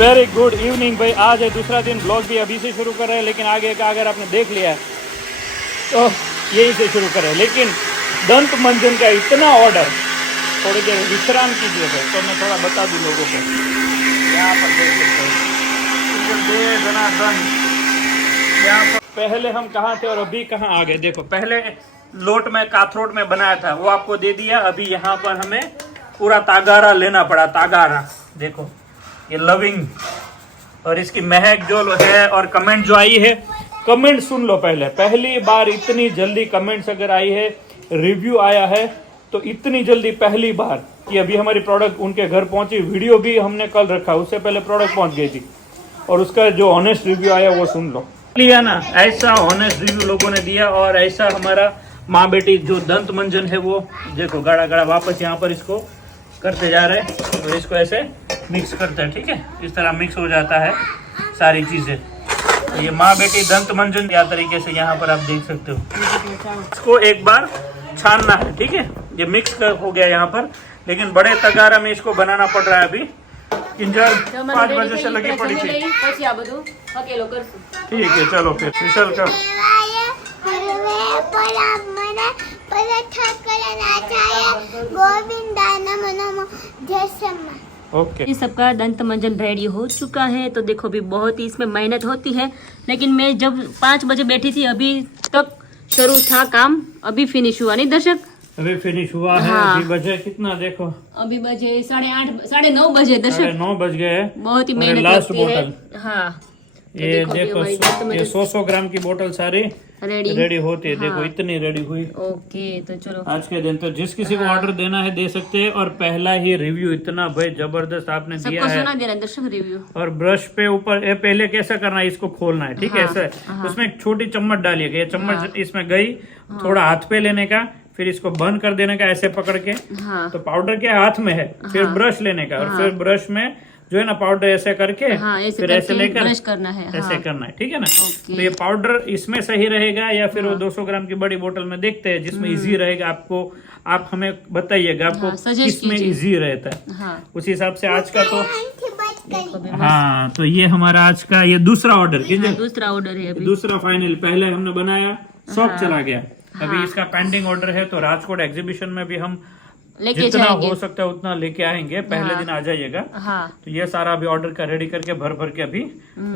Very good evening भाई। आज है दूसरा दिन, ब्लॉग भी अभी से शुरू कर रहे हैं, लेकिन आगे का अगर आपने देख लिया है तो यहीं से शुरू करें। लेकिन दंत मंजन का इतना ऑर्डर, थोड़ी देर विश्राम कीजिए भाई, तो मैं थोड़ा बता दूं लोगों को। यहाँ पर देख सकते हैं यहाँ पर पहले हम कहाँ थे और अभी कहाँ आ गए। देखो पहले लोट में काथरोट में बनाया था, वो आपको दे दिया। अभी यहाँ पर हमें पूरा तागारा लेना पड़ा, तागारा। देखो ये लविंग और इसकी महक जो है, और कमेंट जो आई है, कमेंट सुन लो पहले। पहली बार इतनी जल्दी कमेंट्स अगर आई है, रिव्यू आया है, तो इतनी जल्दी पहली बार कि अभी हमारी प्रोडक्ट उनके घर पहुंची। वीडियो भी हमने कल रखा, उससे पहले प्रोडक्ट पहुंच गई थी, और उसका जो ऑनेस्ट रिव्यू आया वो सुन लो। लिया ना, ऐसा ऑनेस्ट रिव्यू लोगों ने दिया। और ऐसा हमारा माँ बेटी जो दंत मंजन है वो देखो गाढ़ा गाढ़ा वापस यहाँ पर इसको करते जा रहे हैं, और इसको ऐसे मिक्स करते हैं। ठीक है, इस तरह मिक्स हो जाता है सारी चीजें। तो ये माँ बेटी दंत मंजन या तरीके से यहाँ पर आप देख सकते हो। इसको एक बार छानना है, ठीक है। ये मिक्स हो गया यहाँ पर, लेकिन बड़े तगारा में इसको बनाना पड़ रहा है। अभी किंजल 5 बजे से लगी पड़ी थी। ठीक है, चलो फिर विशाल का ओके। ये सबका दंत मंजन रेडी हो चुका है। तो देखो अभी बहुत ही इसमें मेहनत होती है, लेकिन मैं जब 5 बजे बैठी थी, अभी तक शुरू था काम, अभी फिनिश हुआ नहीं दर्शक? अभी फिनिश हुआ है। हाँ। अभी बजे कितना देखो, अभी बजे 8:30 9:30 बजे दर्शक। 9 बज गए। बहुत ही मेहनत लास्ट लगती है। बोतल, हाँ ये देखो ये 100 ग्राम की बोतल सारी रेडी होती है। देखो इतनी रेडी हुई। ओके, तो चलो आज के दिन तो जिस किसी को ऑर्डर देना है दे सकते हैं। और पहला ही रिव्यू इतना भाई जबरदस्त आपने दिया है। सुना देना दर्शक रिव्यू। और ब्रश पे ऊपर ये पहले कैसा करना है, इसको खोलना है, ठीक है। ऐसे उसमें एक छोटी चम्मच डालिएगा, ये चम्मच इसमें गई, थोड़ा हाथ पे लेने का, फिर इसको बंद कर देने का ऐसे पकड़ के। तो पाउडर के हाथ में है, फिर ब्रश लेने का, और फिर ब्रश में जो है ना पाउडर ऐसे करके, फिर ऐसे लेकर ब्रश करना है। ऐसे करना है, ठीक है ना। तो ये पाउडर इसमें सही रहेगा, या फिर वो 200 ग्राम की बड़ी बोतल में देखते हैं जिसमें इजी रहेगा आपको। आप हमें बताइएगा आपको किसमें इजी रहता है, उस हिसाब से आज का तो हाँ। तो ये हमारा आज का ये दूसरा ऑर्डर, दूसरा ऑर्डर है अभी। दूसरा फाइनल। पहले हमने बनाया, शॉप चला गया, अभी इसका पेंडिंग ऑर्डर है। तो राजकोट एग्जीबिशन में भी हम जितना हो सकता है उतना लेके आएंगे। पहले दिन आ जाइएगा। तो ये सारा अभी ऑर्डर का रेडी करके भर भर के अभी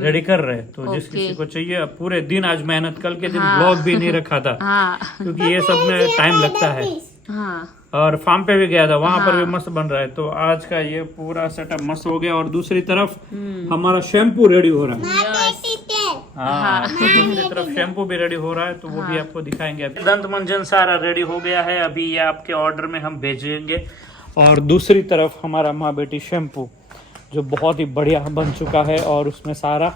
रेडी कर रहे हैं। तो जिस किसी को चाहिए, पूरे दिन आज मेहनत, कल के दिन ब्लॉग भी नहीं रखा था क्योंकि ये सब में टाइम लगता है। और फार्म पे भी गया था, वहां पर भी मस्त बन रहा है। तो आज का ये पूरा सेटअप मस्त हो गया। और दूसरी तरफ हमारा शैम्पू रेडी हो रहा है। हाँ, तो दूसरी तरफ शैम्पू भी रेडी हो रहा है, तो वो भी आपको दिखाएंगे। दंत मंजन सारा रेडी हो गया है, अभी ये आपके ऑर्डर में हम भेजेंगे। और दूसरी तरफ हमारा माँ बेटी शैम्पू जो बहुत ही बढ़िया बन चुका है, और उसमें सारा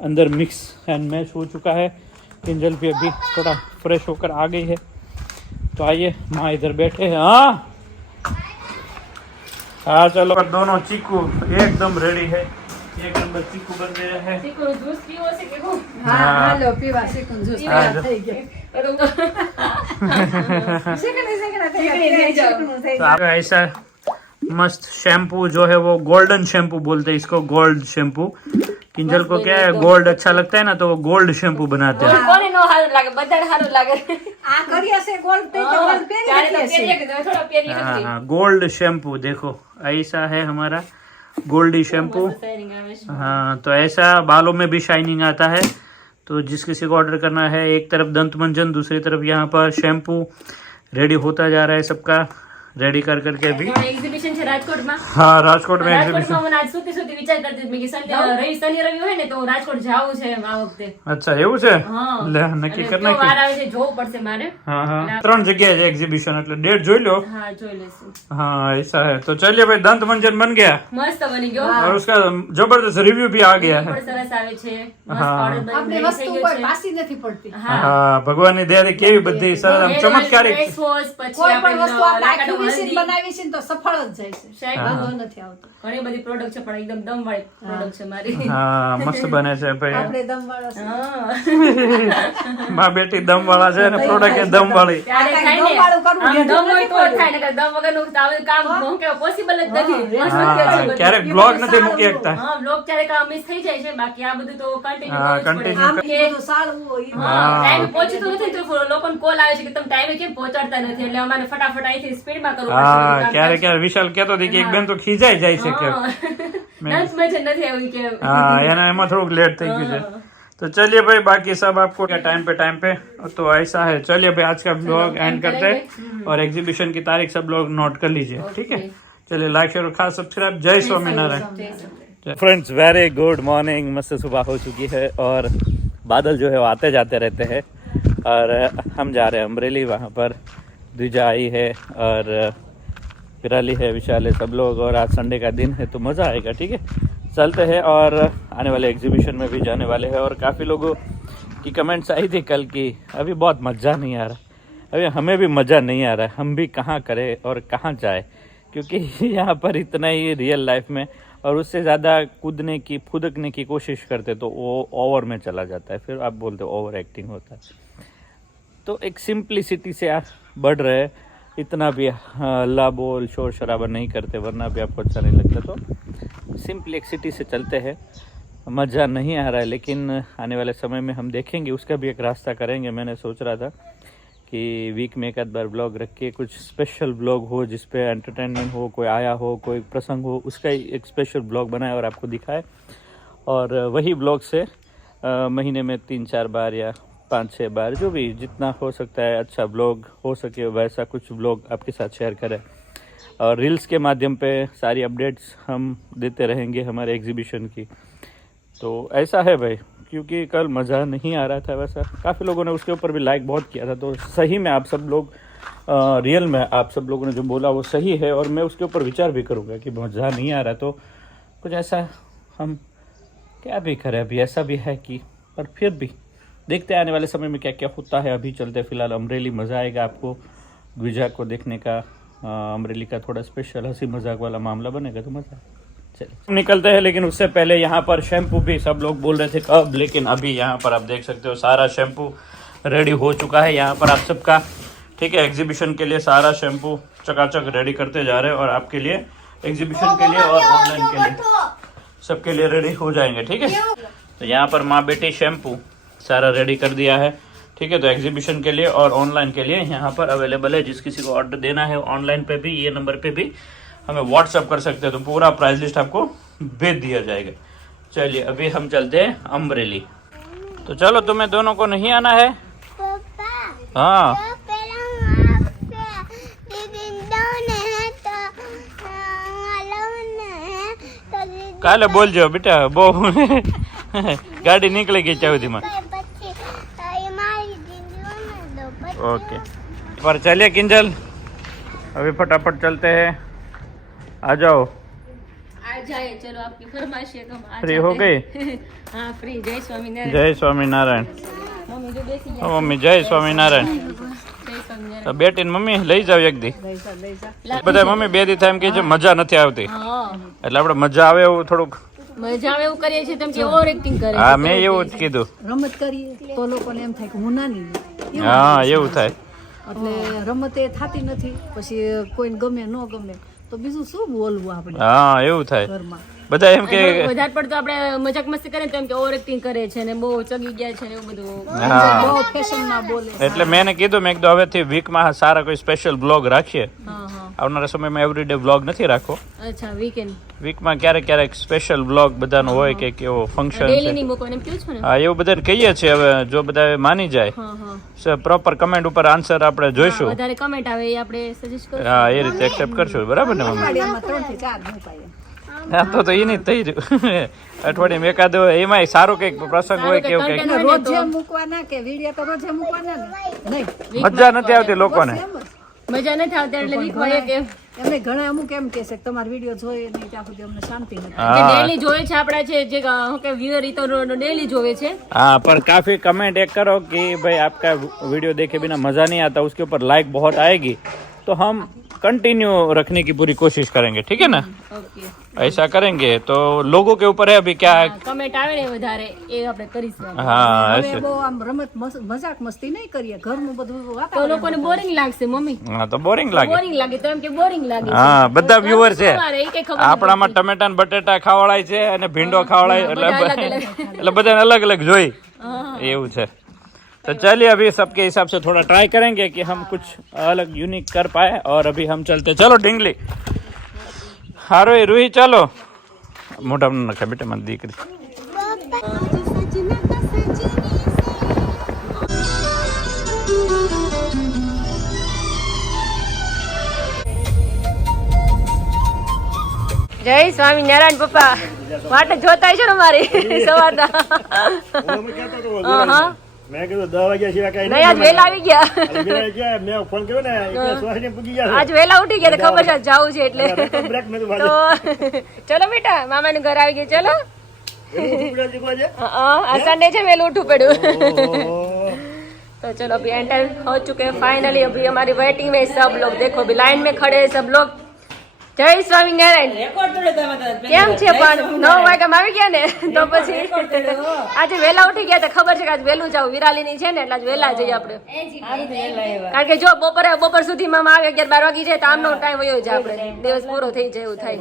अंदर मिक्स एंड मैच हो चुका है। किंजल भी अभी थोड़ा फ्रेश होकर आ गई है। तो आइए, माँ इधर बैठे हैं। हाँ चलो, दोनों चीकू एकदम रेडी है। एक नंबर चीकू बन गया है। तो ऐसा मस्त शैम्पू जो है वो गोल्डन शैम्पू बोलते हैं इसको, गोल्ड शैम्पू। किंजल को क्या है, गोल्ड अच्छा लगता है ना, तो वो गोल्ड शैम्पू बनाते हैं। हाँ, गोल्ड शैम्पू देखो ऐसा है हमारा गोल्डी शैम्पू। हाँ, तो ऐसा बालों में भी शाइनिंग आता है। तो जिस किसी को ऑर्डर करना है, एक तरफ दंत मंजन, दूसरी तरफ यहाँ पर शैम्पू रेडी होता जा रहा है सबका, रेडी कर करके अभी एग्जीबिशन છે રાજકોટમાં। હા, રાજકોટમાં એક્ઝિબિશન। રાજકોટમાં આજ સુતી સુતી વિચાર કરતી હતી કે શનિ રવિ હોય ને તો રાજકોટ જાવું છે આ વખતે। અચ્છા, એવું છે? હા, લે નક્કી કરી નાખ્યું। વાર આવે છે, જોવું પડશે મારે। હા હા, 3 જગ્યાએ છે એક્ઝિબિશન, એટલે ડેટ જોઈ લો। હા, જોઈ લેશું। हाँ, ऐसा है। तो चलिए भाई, दंत मंजन बन गया, मस्त बनी गयो, और उसका जबरदस्त रिव्यू भी आ गया है। सरस આવે છે, મસ્ત ઓર્ડર બની વસ્તુ કોઈ પાસી નથી પડતી। હા, ભગવાનની દયાથી કેવી બધી સરસ ચમત્કારિક फेस वॉश, પછી આપણે વસ્તુ આપણે આખી વિશે બનાવી છે તો સફળ જ જાય શેક નથી આવતો. ઘણી બધી પ્રોડક્ટ છે પણ એકદમ દમ વાળી પ્રોડક્ટ છે મારી. હા મસ્ત બને છે ભાઈ. આપણે દમ વાળા છે. માં બેટી દમ વાળા છે ને પ્રોડક્ટ એ દમ વાળી. ત્યારે થાય ને, દમ હોય તો થાય ને, દમ વગરનું તો આવું કામ પોસિબલ જ નથી. ક્યારેક બ્લોગ નથી મૂકી શકતા. હા બ્લોગ ક્યારેક મિસ થઈ જાય છે, બાકી આ બધું તો હા કન્ટિન્યુ કન્ટિન્યુ સારું હોય. ટાઈમ પહોંચતું નથી તો લોકોને કોલ આવે છે કે તમે ટાઈમે કેમ પહોંચાડતા નથી, એટલે અમારે ફટાફટ અહીંથી સ્પીડમાં કરવું હા પડશે. ક્યારેક વિશાલ કહેતો હતો કે એક બેન તો ખીજાઈ જાય છે કે દસ બજે નથી આવી કે हाँ याना एमा थोड़ा लेट થઈ ગયું છે तो चलिए भाई बाकी सब आपको क्या टाइम पे तो ऐसा है. चलिए भाई आज का ब्लॉग एंड करते हैं और एग्जीबिशन की तारीख सब लोग नोट कर लीजिए. ठीक है चलिए लाइक शेयर और खास सब्सक्राइब. जय Swaminarayan. Friends very good morning. मस्त सुबह हो चुकी है और बादल जो है वो आते जाते रहते हैं और हम जा रहे हैं अमरेली. वहाँ पर द्विजा आई है और विराली है, विशाल है, सब लोग. और आज संडे का दिन है तो मज़ा आएगा. ठीक है चलते हैं और आने वाले एग्जीबिशन में भी जाने वाले हैं. और काफ़ी लोगों की कमेंट्स आई थी कल की अभी बहुत मज़ा नहीं आ रहा. अभी हमें भी मज़ा नहीं आ रहा है. हम भी कहाँ करें और कहाँ जाए, क्योंकि यहाँ पर इतना ही रियल लाइफ में और उससे ज़्यादा कूदने की फुदकने की कोशिश करते तो वो ओवर में चला जाता है. फिर आप बोलते ओवर एक्टिंग होता है. तो एक सिंप्लिसिटी से आप बढ़ रहे, इतना भी हल्ला बोल शोर शराबा नहीं करते वरना भी आपको अच्छा नहीं लगता. तो सिंप्लिसिटी से चलते हैं. मज़ा नहीं आ रहा है लेकिन आने वाले समय में हम देखेंगे, उसका भी एक रास्ता करेंगे. मैंने सोच रहा था कि वीक में एक आध बार ब्लॉग रख के कुछ स्पेशल ब्लॉग हो जिसपे एंटरटेनमेंट हो, कोई आया हो, कोई प्रसंग हो, उसका एक स्पेशल ब्लॉग बनाए और आपको दिखाए. और वही ब्लॉग से महीने में 3-4 बार या 5-6 बार जो भी जितना हो सकता है अच्छा ब्लॉग हो सके वैसा कुछ ब्लॉग आपके साथ शेयर करें. और रील्स के माध्यम पे सारी अपडेट्स हम देते रहेंगे हमारे एग्जीबिशन की. तो ऐसा है भाई, क्योंकि कल मज़ा नहीं आ रहा था वैसा. काफ़ी लोगों ने उसके ऊपर भी लाइक बहुत किया था. तो सही में आप सब लोग रियल में आप सब लोगों ने जो बोला वो सही है और मैं उसके ऊपर विचार भी करूँगा कि मज़ा नहीं आ रहा तो कुछ ऐसा हम क्या भी करें. अभी ऐसा भी है कि पर फिर भी देखते हैं आने वाले समय में क्या क्या होता है. अभी चलते फिलहाल अमरेली. मज़ा आएगा आपको द्विजा को देखने का. अमरेली का थोड़ा स्पेशल हंसी मजाक वाला मामला बनेगा तो मज़ा. चलिए निकलते हैं लेकिन उससे पहले यहाँ पर शैम्पू भी सब लोग बोल रहे थे कब, लेकिन अभी यहाँ पर आप देख सकते हो सारा शैम्पू रेडी हो चुका है यहाँ पर आप सबका. ठीक है एग्जीबिशन के लिए सारा शैम्पू चकाचक रेडी करते जा रहे हैं और आपके लिए एग्जीबिशन के लिए और ऑनलाइन के लिए सबके लिए रेडी हो जाएंगे. ठीक है तो यहाँ पर माँ बेटी शैम्पू सारा रेडी कर दिया है. ठीक है तो एग्जीबिशन के लिए और ऑनलाइन के लिए यहाँ पर अवेलेबल है. जिस किसी को ऑर्डर देना है ऑनलाइन पे भी ये नंबर पे भी हमें व्हाट्सअप कर सकते हैं तो पूरा प्राइस लिस्ट आपको भेज दिया जाएगा. चलिए अभी हम चलते हैं अमरेली. तो चलो तुम्हें दोनों को नहीं आना है. हाँ કાલે બોલજો બેટા બહુ ગાડી નીકળી ગઈ ચાવધીમાં. ओके पर चलिए किंजल अभी फटाफट चलते हैं. आ जाओ आ जाए. चलो आपकी फरमाइश है तो हम आ फ्री जाते हो गई. हैं. हाँ फ्री. जय स्वामीनारायण. जय स्वामीनारायण. मम्मी जो बेसी ઓ મમ્મી જય સ્વામિનારાયણ. જય સ્વામીનારાયણ. તો બેટી ને મમ્મી લઈ જાવ એક દી. બધા મમ્મી બે દી થાય એમ કે છે મજા નથી આવતી હા એટલે આપણે મજા આવે એવું થોડુંક. મજા આવે એવું કરીએ છીએ તેમ કે ઓવર એક્ટિંગ કરે. હા મેં એવું જ કીધું. રમત કરીએ તો લોકોને એમ થાય કે હું નાની છું. હા એવું થાય. એટલે રમત એ થતી નથી પછી કોઈને ગમે ન ગમે તો બીજું શું બોલવું આપણે હા એવું થાય. ઘરમાં બધા એમ કે વધારે પડતો આપણે મજાક મસ્તી કરીએ તો એમ કે ઓવર એક્ટિંગ કરે છે ને બહુ ચગી ગયા છે ને એવું બધું. હા બહુ ફેશનમાં બોલે. એટલે મેં કીધું મેં કીધું હવેથી વીકમાં સારા કોઈ સ્પેશિયલ બ્લોગ રાખીએ. હા હા આવનારા સમયમાં એવરીડે બ્લોગ નથી રાખો. અચ્છા વીકેન્ડ વીકમાં ક્યારેક ક્યારેક સ્પેશિયલ બ્લોગ બધાનો હોય કે કેવો ફંક્શન ડેલી છે. ની મૂકવાનું એમ કહ્યું છો ને. હા એવું બધાને કહીએ છીએ. હવે જો બધા માની જાય હા હા પ્રોપર કમેન્ટ ઉપર આન્સર આપણે જોઈશું. વધારે કમેન્ટ આવે એ આપણે સજેસ્ટ કરશું. હા એ રીતે એક્સેપ્ટ કરશું. બરાબર ને મમ્મી? અઠવાડિયામાં 3 થી 4 મુકાય. હા તો એ નહીં થઈ રહ્યું. અઠવાડિયામાં એકાદ એમાંય સારું કંઈક પ્રસંગ હોય કેવું કંઈક. content રોજે મૂકવાના કે વિડીયો તો રોજે મૂકવાના ને નહીં. મજા નથી આવતી લોકોને. એમ જ. મજા નથી આવતી એટલે વીકમાં એક એમ એમને ઘણા અમુક એમ કે છે કે તમારો વિડીયો જોઈએ નહીં ત્યાં સુધી અમને શાંતિ નથી. હા ડેલી જોવે છે આપડા જે શું કે વ્યુઅર ઈ તો ડેલી જોવે છે. हाँ पर काफी कमेंट एक करो कि भाई आपका वीडियो देखे बिना मजा नहीं आता. उसके ऊपर लाइक बहुत आएगी तो हम कंटिन्यू रखने की पूरी कोशिश करेंगे, ठीक है ना? ઓકે ऐसा करेंगे तो लोगों के ऊपर है अभी क्या है। કમેન્ટ આવે ને વધારે એ આપણે કરીશું हाँ હવે ऐसे બહુ આમ રમત મજાક મસ્તી નહીં કરીએ, ઘરનું બધું તો વાતાવરણ લોકોને બોરિંગ લાગશે મમ્મી हाँ तो बोरिंग लागे। બોરિંગ લાગે તો એમ કે બોરિંગ લાગે છે. હા બધા વ્યુઅર છે તમારે એ કઈ ખબર આપણામાં ટમેટા ને બટેટા ખાવાળાય છે અને ભીંડો ખાવાળાય એટલે બધાને અલગ અલગ જોઈ એવું છે। तो चलिए अभी सबके हिसाब से थोड़ा ट्राई करेंगे कि हम कुछ अलग यूनिक कर पाए और अभी हम चलते। चलो ढींगली हारो रूही चलो मोटा नखा बेटा मन दीकरी જય સ્વામિનારાયણ પપ્પા વાટ જોતા છે ને મારી સવારના મેં કીધું 10 વાગ્યા સિવાય કઈ નહીં આજ વેલા આવી ગયા મેં ફોન કર્યો ને એટલે સુહાસીને પૂગી ગયા આજ વેલા ઉઠી ગયા તો ખબર છે આજ જાવું છે એટલે છે બ્રેક મેં તો તો ચલો બેટા મામાનું ઘર આવી ગયું ચલો આ संडे છે વેલું उठू પડ્યું तो चलो अभी एंटर हो चुके हैं फाइनली। अभी हमारी वेटिंग में सब लोग देखो अभी लाइन में खड़े हैं सब लोग। જય સ્વામિનારાયણ કેમ છે પણ 9 વાગ્યામાં આવી ગયા ને તો પછી આજે વહેલા ઉઠી ગયા તો ખબર છે કે આજ વહેલું જાવ વિરાલીની છે ને એટલે આજ વહેલા જઈએ આપણે કારણ કે જો બપોર સુધીમાં આવે 11-12 વાગી જાય તો આમનો ટાઈમ વયો જાય આપણે દિવસ પૂરો થઈ જાય એવું થાય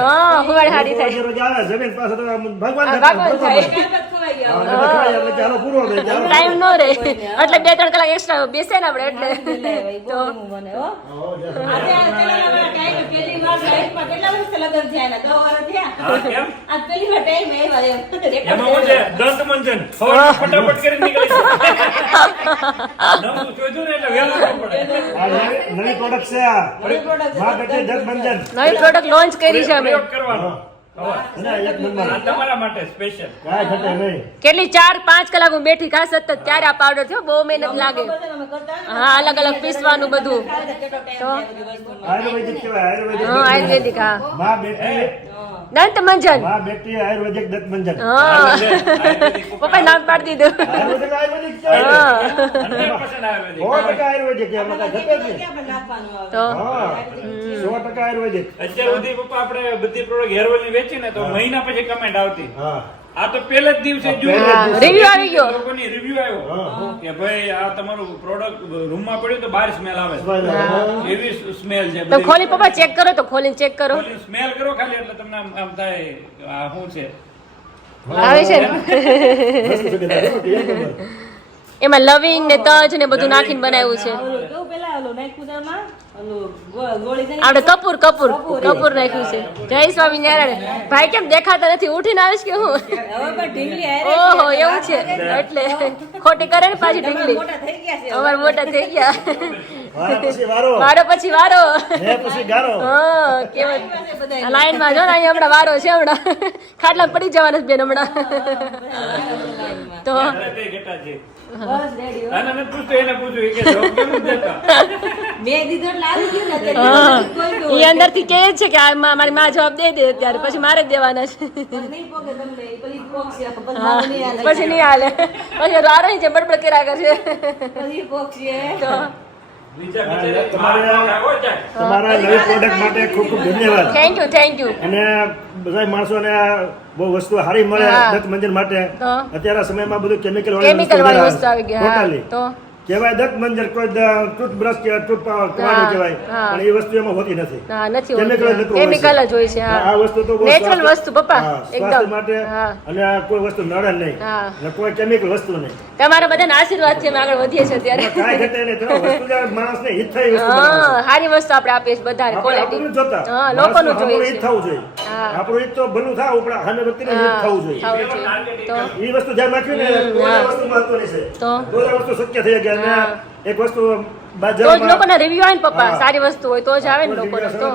હા હુવાડ હારી થાય જમીન પાસે તો ભગવાન ભગવાન થાય ટાઈમ નો રહે એટલે 2-3 કલાક એક્સ્ટ્રા બેસે ને આપણે એટલે તો ફટાફટ કરી નીકળી નવી પ્રોડક્ટ છે આ માં બેટે દત્તમંજન નવી પ્રોડક્ટ લોન્ચ કરી છે અમે કરવાનો એક નંબર તમારા માટે સ્પેશિયલ કાય ઘટે નહીં કેટલી 4-5 કલાક હું બેઠી કા સતત ત્યારે આ પાવડર થયો બહુ મહેનત લાગે હા અલગ અલગ પીસવાનું બધું તો આયુર્વેદિક કહેવાય આયુર્વેદિક હા આયુર્વેદિક હા માં બેટી દંતમંજન માં બેટી આયુર્વેદિક દત્તમંજન હા પપ્પા નામ પાડી દીધું આયુર્વેદિક કહેવાય હા 100% આયુર્વેદિક કે આમાં કાંઈ ઘટે જ નહીં તો હા 100% આયુર્વેદિક અત્યાર સુધી પપ્પા આપણે બધી પ્રોડક્ટ હેર ઓઇલ ની વેચી ને તો મહિના પછી કમેન્ટ આવતી હા આ તો પહેલા જ દિવસે રિવ્યુ આવી ગયો લોકોની રિવ્યુ આવ્યો કે ભાઈ આ તમારું પ્રોડક્ટ રૂમમાં પડ્યું તો બહાર સ્મેલ આવે છે એવી સ્મેલ છે તો ખોલી પપ્પા ચેક કરો તો ખોલીને ચેક કરો સ્મેલ કરો ખાલી એટલે તમને આમ થાય આ શું છે આવે છે ને એમાં લવિંગ ને તજ ને બધું નાખીને બનાવ્યું છે આપણે કપૂર નાખ્યું છે જય સ્વામિનારાયણ ભાઈ કેમ દેખાતા નથી ઉઠીને આવીશ કે હું ઓહો એવું છે એટલે ખોટી કરે ને પાછી ઢીંગલી અમારે મોટા થઈ ગયા વારો પછી વારો હા કેવું લાઈન માં જો ને અહીંયા હમણાં વારો છે હમણાં ખાટલા પડી જવાના બેન હમણાં તો એ અંદર થી કે છે કે મારી માં જવાબ દે દે ત્યારે પછી મારે જ દેવાના છે પછી નહીં હાલે પછી રારો છે બડબડ કર્યા કરશે તમારા નવી પ્રોડક્ટ માટે ખૂબ ખૂબ ધન્યવાદ થેન્ક યુ અને બધા માણસોને બહુ વસ્તુ સારી મળે દત્તમંજન માટે અત્યારના સમયમાં બધું કેમિકલ વાળી વસ્તુ આવી ગઈ તો કહેવાય દત્તમંજન કોઈ ટૂથબ્રશ કે ટૂથપાવડર કહેવાય પણ એ વસ્તુ એમાં હોતી નથી કેમિકલ જ હોય છે આ વસ્તુ તો નેચરલ વસ્તુ પપ્પા એકદમ માટે અને કોઈ વસ્તુ નડે નહીં અને કોઈ કેમિકલ વસ્તુ નહીં તમારા બધાના આશીર્વાદ છે અમે આગળ વધીએ છીએ ત્યારે કાંઈ ઘટે નહીં તો વસ્તુ માણસને હિત થાય વસ્તુ હા સારી વસ્તુ આપણે આપીએ છીએ બધાને ક્વોલિટી જોતા હા લોકોનું જોઈએ હિત થવું જોઈએ આપણું હિત તો ભલું થાવ આપણા સામે વ્યક્તિને હિત થવું જોઈએ તો એ વસ્તુ ધ્યાન રાખ્યું ને કોઈ વસ્તુ મહત્વની છે તો કોઈ વસ્તુ શક્ય થઈ ગયા અને એક વસ્તુ તો જ લોકોના રિવ્યુ આવે ને પપ્પા સારી વસ્તુ હોય તો જ આવે ને લોકોને તો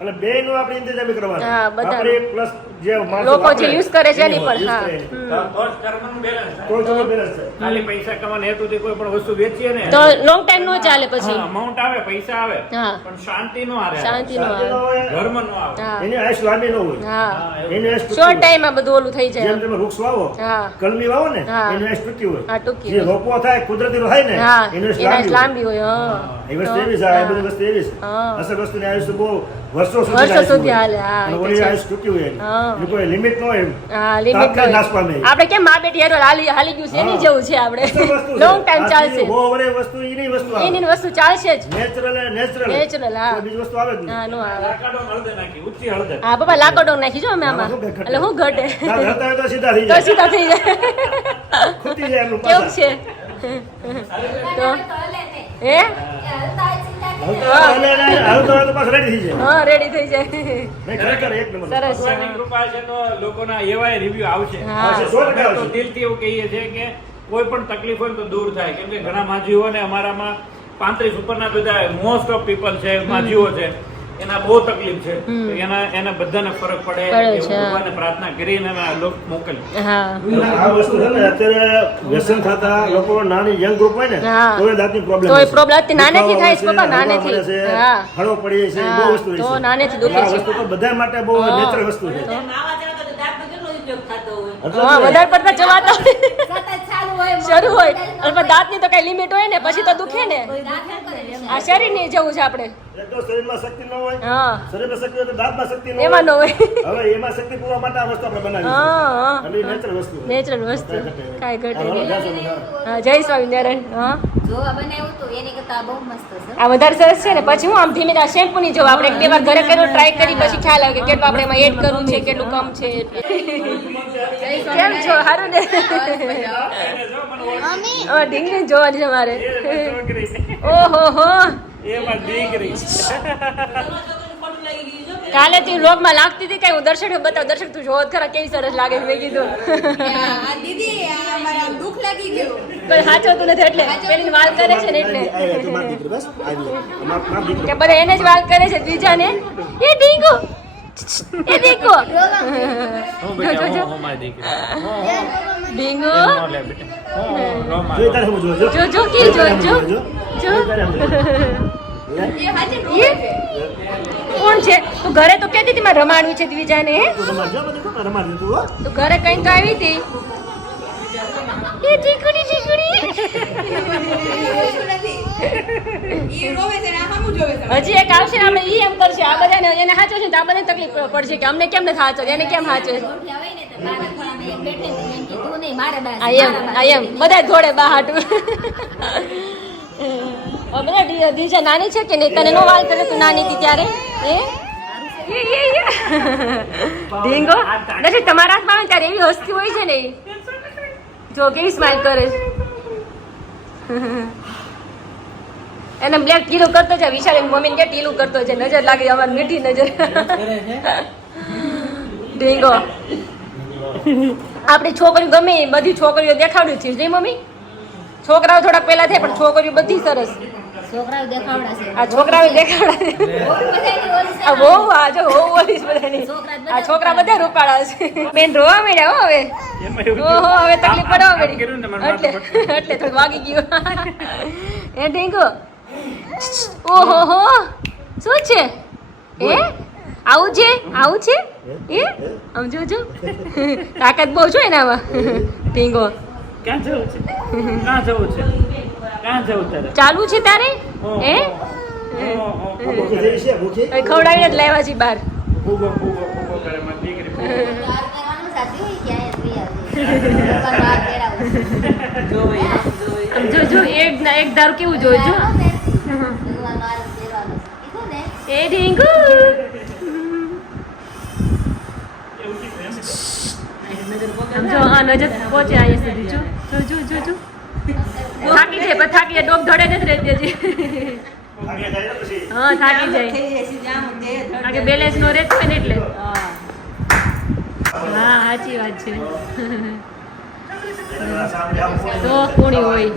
અને બેયનો આપણે ઇંતજામ કરવાનો. હા, બધા. આપણે પ્લસ જે માણસો લોકો જે વાપરે, યુઝ કરે છે એની એનો પર, use હા. કરે એની. તો જ કર્મનું balance થાય. તો જ balance થાય. ખાલી પૈસા કમાવાના હેતુથી કોઈ પણ વસ્તુ વેચીએ ને તો લોંગ ટાઈમ નો ચાલે પછી. અમાઉન્ટ આવે, પૈસા આવે, હા. પણ શાંતિ નો આવે, શાંતિ નો શાંતિ ન આવે. હોય, ધર્મ નો આવે. હા એની આયુષ લાંબી ન હોય. હા એની આયુષ ટૂંકી શોર્ટ હોય. ટાઈમ માં બધું ઓલું થઈ જાય. જેમ તમે વૃક્ષ વાવો, હા. કલમી વાવો ને, હા. એની આયુષ ટૂંકી હોય. હા, ટૂંકી જે હોય. રોપો થાય, કુદરતી નો થાય ને, હા એની આયુષ એના લાંબી હોય. લાંબી હોય. હા એ વસ્તુ એવી છે, આ બધી વસ્તુ એવી છે. હા. અસલ વસ્તુની આયુષ તો બહુ વર્ષો વર્ષો આયુષ સુધી હોય. હાલે, હા, અને એ તો ઓલી છે. આયુષ ટૂંકી હોય એની. હા. એની કોઈ લિમિટ ન હોય. હા લિમિટ તાત્કાલિક નાશ પામે. આપણે કેમ મા બેટી હેરો હાલી ગયું છે એની જેવું છે આપણે. અસલ વસ્તુ છે. લોંગ ટાઈમ ચાલશે. બહુ વરે વસ્તુ એની વસ્તુ આવે. એની વસ્તુ ચાલશે જ. નેચરલ Natural, હા. કોઈ બીજી વસ્તુ આવે જ નહીં. હા નો આવે. લાકડો હળદર નાખી, ઊંચી હળદર. હા પપ્પા લાકડો નાખી જો અમે આમાં. આમાં શું ઘટે? એટલે હું ઘટે ના, ધરતા હોય તો સીધા થઈ તો જાય. સીધા થઈ જાય. ખૂટી જાય એમનું કેવું પાછા. છે તો હે હાલતો હોય તો પાછું ready થઈ જાય. હા રેડી થઈ જાય. નહીં, ખરેખર એક નંબર. સરસ છે. ભગવાનની કૃપા છે તો લોકોના એવાય રિવ્યુ આવશે. હા. આવશે, 100% અમે તો આવશે. દિલથી એવું કહીએ છીએ કે કોઈ પણ તકલીફ હોય ને તો દૂર થાય, કેમ કે ઘણા માજીઓને અમારામાં 35 ઉપરના બધા મોસ્ટ ઓફ પીપલ છે, માજીઓ છે, એના બહુ તકલીફ છે. તો એના બધાને ફરક પડે પડે એવું છે. ભગવાનને પ્રાર્થના કરીને અમે આ લોક મોકલીએ. હા અને આ વસ્તુ છે ને, અત્યારે વ્યસન થતા લોકો નાની યંગ ગ્રુપ હોય ને, હા. તોય દાંતની problem તોય છે. problem અત્યારે નાનેથી થાય છે, દુખાવો પપ્પા, આવે છે, નાનેથી. હળવા મળે છે, હા. હળવો પડીએ છે, હા, બહુ વસ્તુ હોય તો છે. નાનેથી દુખે આ છે. વસ્તુ તો બધા માટે બહુ હા. નેચરલ વસ્તુ છે. એટલે હા જ ને. વધારે પડતા ચવાતા સતત ચાલુ હોય શરૂ હોય અને પછી દાંતની તો કઈ લિમિટ હોય ને પછી તો દુખે ને. આ શરીરની જેવું છે આપણે. એક તો શરીરમાં શક્તિ ન હોય, હા શરીરમાં શક્તિ હોય તો દાંતમાં શક્તિ ન એમાં ન હોય. હોય. હવે એમાં શક્તિ પૂરવા માટે આ વસ્તુ આપણે બનાવી છે. હા એટલે એ natural વસ્તુ છે. નેચરલ વસ્તુ કાંઈ ઘટે હાલો, નહીં. જાશો બધા. હા જય સ્વામિનારાયણ. હા જોવા બનાવ્યું તો એની કરતા બહુ મસ્ત છે. આ વધારે સરસ છે ને. પછી હું આમ ધીમે ધીમે શેમ્પુ ની જોવા આપણે એક બે વાર ઘરે કર્યું ટ્રાય કરી પછી ખ્યાલ આવે કે કેટલું આપણે એમાં એડ કરવું છે, કેટલું કમ છે. કેમ છો? સારું ને? ઢીંગલી જોવાની છે મારે. ઓહો હો એમાં દીકરી કાલે તું વ્લોગ માં લાગતી હતી કઈ હું દર્શક બતાવ. દર્શક તું જોવો જ ખરા કેવી સરસ લાગે છે. મેં કીધું દીદી મારા દુઃખ લાગી ગયું. પણ સાચવતું નથી એટલે પેલી વાલ કરે છે ને એટલે આ તું મારી દીકરી, બસ આવી. મારી દીકરી. કે બધા એને જ વાલ કરે છે બીજાને. એ ઢીંગો એ ઢીંગો હું બેટા હું મારી દીકરી ઢીંગો નો લે બેટા હું નો માર. જોઈ તારે સમજવું, જો. જો જો કે જો જો જો જોઈ તારે સમજવું. એ કોણ છે? તું ઘરે તો કહેતી હતી મારે રમાડવી છે દ્વિજાને. હે તું રમાડજો, બધું કોને રમાડી દીધું, હો? તું ઘરે કઈ તો આવી હતી. એ ઠીકડી ઠીકડી હજી એક આવશે ને આપણે ઈ એમ કરશે. આ બધાને એને સાચો છે ને તો આ બધાને તકલીફ પડશે કે અમને કેમ નથી સાચો, એને કેમ સાચો. આ એમ બધા જોડે બહાટું. બધા દીજા નાની છે કે નહીં? તને નો વાલ કરે તું નાની હતી ત્યારે? ઢીંગો નથી તમારા હાથમાં આવે ત્યારે એવી હસતી હોય છે ને ઈ. જો કેવી સ્માઈલ કરે છે. એને બ્લેક ટીલું કરતો છે. વિશાલ એની મમ્મીને કે ટીલું કરતો છે. નજર લાગે અમારી મીઠી નજર. ઢીંગો આપણી છોકરીઓ ગમે એ બધી છોકરીઓ દેખાડ્યું છે નહીં મમ્મી? છોકરાઓ થોડાક પહેલા થાય પણ છોકરીઓ બધી સરસ. છોકરાઓ દેખાવડા છે. આ છોકરાઓ દેખાડા આ બહુ આ જો બહુ ઓલી છે બધાની. આ છોકરા બધા રૂપાળા છે. બેન રોવા મળ્યા હો હવે. એમાં એવું ઓહો હવે તકલીફ પડવા આમ કર્યું ને મળી. તમારે એટલે એટલે થોડું વાગી ગયું. એ ઢીંગો ઓહો હો શું છે? એ આવું છે આવું છે? એ આમ જો જો તાકાત બહુ છો એનામાં. ઢીંગો ક્યાં જવું છે? ક્યાં જવું છે? ક્યાં જવું તારે? ચાલુ છે તારે? એ ભૂખી થઈ છે, ભૂખી? ખવડાવીને જ લાવ્યા છીએ બહાર. ફૂગો ફૂગો ફૂગો કરે મારી દીકરી. આમ જો જો એક ના એક દારૂ કેવું જોઈ જો. એ ઢીંગુ આમ જો હા નજર પહોંચે અહીંયા સુધી. જો જો જો જો જો થાકી જાય પણ થાકી જાય. ડોક ધડે નથી રહેતી હજી. આગળ જાય ને પછી. હા થાકી જાય કારણ કે બેલેન્સ નો રહેતો હોય ને એટલે. હા સાચી વાત છે. સામે આમ તો કોણી હોય